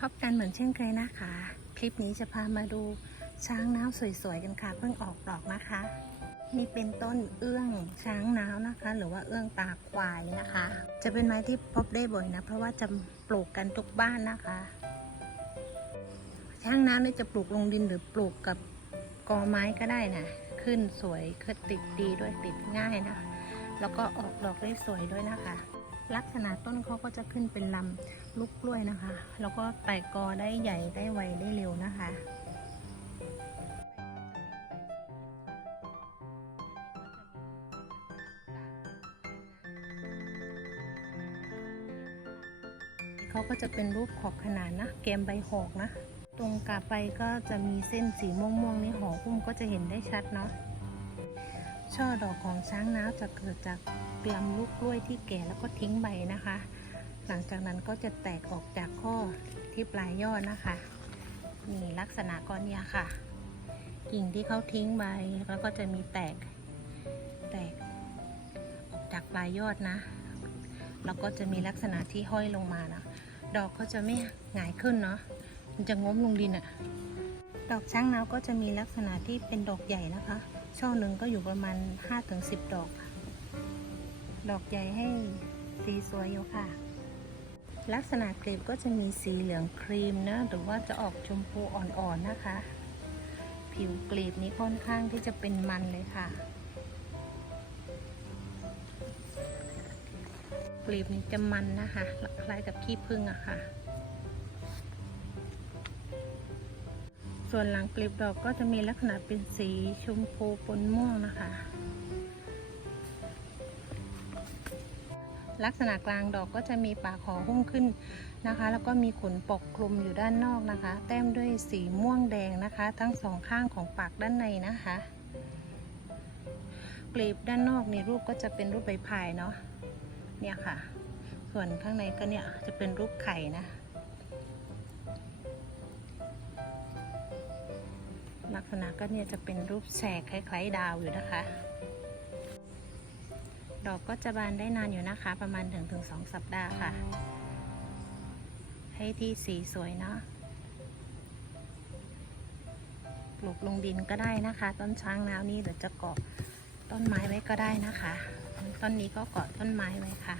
พบกันเหมือนเช่นเคยนะคะ คลิปนี้จะพามาดูช้างน้ำสวยๆกันค่ะ เพิ่งออกดอกนะคะ นี่เป็นต้นเอื้องช้างน้ำนะคะ หรือว่าเอื้องตาควายนะคะ จะเป็นไม้ที่พบได้บ่อยนะ เพราะว่าจะปลูกกันทุกบ้านนะคะ ช้างน้ำนี่จะปลูกลงดินหรือปลูกกับกอไม้ก็ได้นะขึ้นสวยคือติดดีด้วยติดง่ายนะ แล้วก็ออกดอกได้สวยด้วยนะคะ ลักษณะต้นเขาก็จะขึ้นเป็นลำลูกกล้วยนะคะ แล้วก็แตกกอได้ใหญ่ได้ไวได้เร็วนะคะเขาก็จะเป็นรูปขอบขนานนะแกมใบหอกนะ ตรงกาบใบก็จะมีเส้นสีม่วงๆนี่หอหุ้มก็จะเห็นได้ชัดเนาะ ช่อดอกของช้างน้าวจะเกิดจากลำลูกกล้วยที่แก่แล้วก็ทิ้งใบนะคะ หลังจากนั้นก็จะแตกออกจากข้อที่ปลายยอดนะคะนี่ลักษณะก้อนเนี้ยค่ะ กิ่งที่เขาทิ้งใบแล้วก็จะมีแตกแตกออกจากปลายยอดนะแล้วก็จะมีลักษณะที่ห้อยลงมานะดอกก็จะไม่หงายขึ้นเนาะมันจะง้มลงดินอะดอกช้างน้าวก็จะมีลักษณะที่เป็นดอกใหญ่นะคะ ช่อหนึ่งก็อยู่ประมาณ 5-10 ดอก ดอกใหญ่ให้สีสวยอยู่ค่ะ ลักษณะกลีบก็จะมีสีเหลืองครีมนะ หรือว่าจะออกชมพูอ่อนๆนะคะ ผิวกลีบนี้ค่อนข้างที่จะเป็นมันเลยค่ะ กลีบนี้จะมันนะคะ คล้ายกับขี้ผึ้งอะค่ะ ส่วนหลังกลีบดอกก็จะมีลักษณะเป็นสีชมพูปนม่วงนะคะ ลักษณะกลางดอกก็จะมีปากหอหุ้มขึ้นนะคะ แล้วก็มีขนปกคลุมอยู่ด้านนอกนะคะ แต้มด้วยสีม่วงแดงนะคะ ทั้งสองข้างของปากด้านในนะคะ กลีบด้านนอกในรูปก็จะเป็นรูปใบพายเนาะเนี่ยค่ะ ส่วนข้างในก็เนี่ยจะเป็นรูปไข่นะ ลักษณะก็เนี่ยจะเป็นรูปแฉกคล้ายๆ ดาวอยู่นะคะ ดอกก็จะบานได้นานอยู่นะคะ ประมาณ1-2สัปดาห์ค่ะ ให้ที่สีสวยเนาะปลูกลงดินก็ได้นะคะ ต้นช้างนาวนี้เดี๋ยวจะเกาะต้นไม้ไว้ก็ได้นะคะ ต้นนี้ก็เกาะต้นไม้ไว้ค่ะ